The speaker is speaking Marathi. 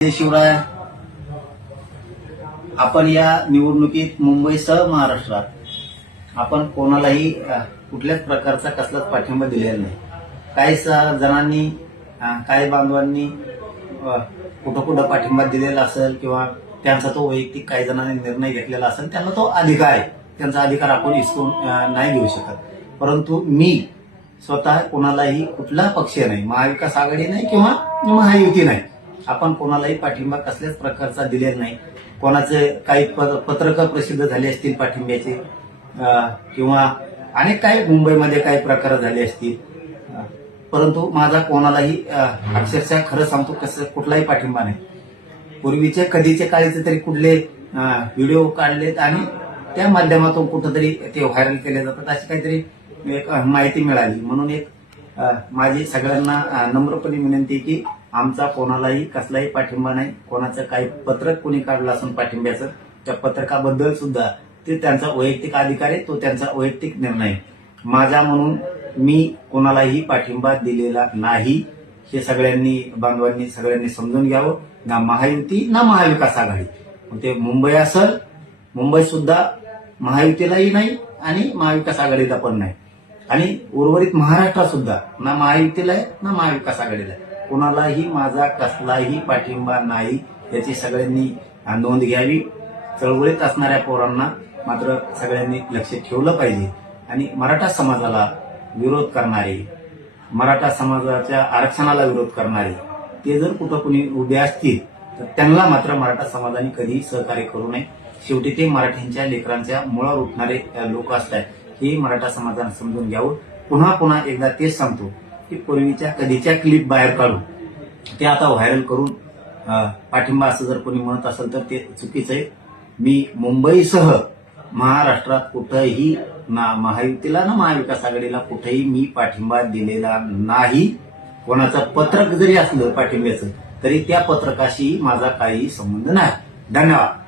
जय शिवराय. आपण या निवडणुकीत मुंबईसह महाराष्ट्रात आपण कोणालाही कुठल्याच प्रकारचा कसलाच पाठिंबा दिलेला नाही. काही जणांनी काही बांधवांनी कुठं कुठं पाठिंबा दिलेला असेल किंवा त्यांचा तो वैयक्तिक काही जणांनी निर्णय घेतलेला असेल, त्यांना तो अधिकार आहे. त्यांचा अधिकार आपण हिसकून नाही घेऊ शकत. परंतु मी स्वतः कोणालाही कुठला पक्ष नाही, महाविकास आघाडी नाही किंवा महायुती नाही, आपण कोणालाही पाठिंबा कसल्याच प्रकारचा दिलेला नाही. कोणाचे काही पत्रक प्रसिद्ध झाले असतील पाठिंब्याचे किंवा अनेक काही मुंबईमध्ये काही प्रकार झाले असतील, परंतु माझा कोणालाही अक्षरशः खरं सांगतो कसं कुठलाही पाठिंबा नाही. पूर्वीचे कधीचे काळीचे तरी कुठले व्हिडिओ काढलेत आणि त्या माध्यमातून कुठंतरी ते व्हायरल केले जातात, अशी काहीतरी एक माहिती मिळाली. म्हणून एक माझी सगळ्यांना नम्रपणे विनंती की आमचा कोणालाही कसलाही पाठिंबा नाही. कोणाचं काही पत्रक कोणी काढलं असून पाठिंब्याचं, त्या पत्रकाबद्दल सुद्धा ते त्यांचा वैयक्तिक अधिकार आहे, तो त्यांचा वैयक्तिक निर्णय. माझा म्हणून मी कोणालाही पाठिंबा दिलेला नाही, हे सगळ्यांनी बांधवांनी सगळ्यांनी समजून घ्यावं. ना महायुती ना महाविकास आघाडी. ते मुंबई असेल, मुंबई सुद्धा महायुतीलाही नाही आणि महाविकास आघाडीला पण नाही, आणि उर्वरित महाराष्ट्रात सुद्धा ना महायुतीला आहे ना महाविकास आघाडीला आहे. कोणालाही माझा कसलाही पाठिंबा नाही, याची सगळ्यांनी नोंद घ्यावी. चळवळीत असणाऱ्या पोरांना मात्र सगळ्यांनी लक्ष ठेवलं पाहिजे. आणि मराठा समाजाला विरोध करणारे, मराठा समाजाच्या आरक्षणाला विरोध करणारे, ते जर कुठं कुणी उभे असतील तर त्यांना मात्र मराठा समाजाने कधीही सहकार्य करू नये. शेवटी ते मराठ्यांच्या लेकरांच्या मुळावर उठणारे लोक असतात, हे मराठा समाजाने समजून घ्यावं. पुन्हा पुन्हा एकदा तेच सांगतो की पूर्वीच्या कधीच्या क्लिप बाहेर काढून ते आता व्हायरल करून पाठिंबा असं जर कोणी म्हणत असेल तर ते चुकीचं आहे. मी मुंबईसह महाराष्ट्रात कुठंही ना महायुतीला ना महाविकास आघाडीला कुठेही मी पाठिंबा दिलेला नाही. कोणाचं पत्रक जरी असलं पाठिंब्याचं तरी त्या पत्रकाशी माझा काही संबंध नाही. धन्यवाद.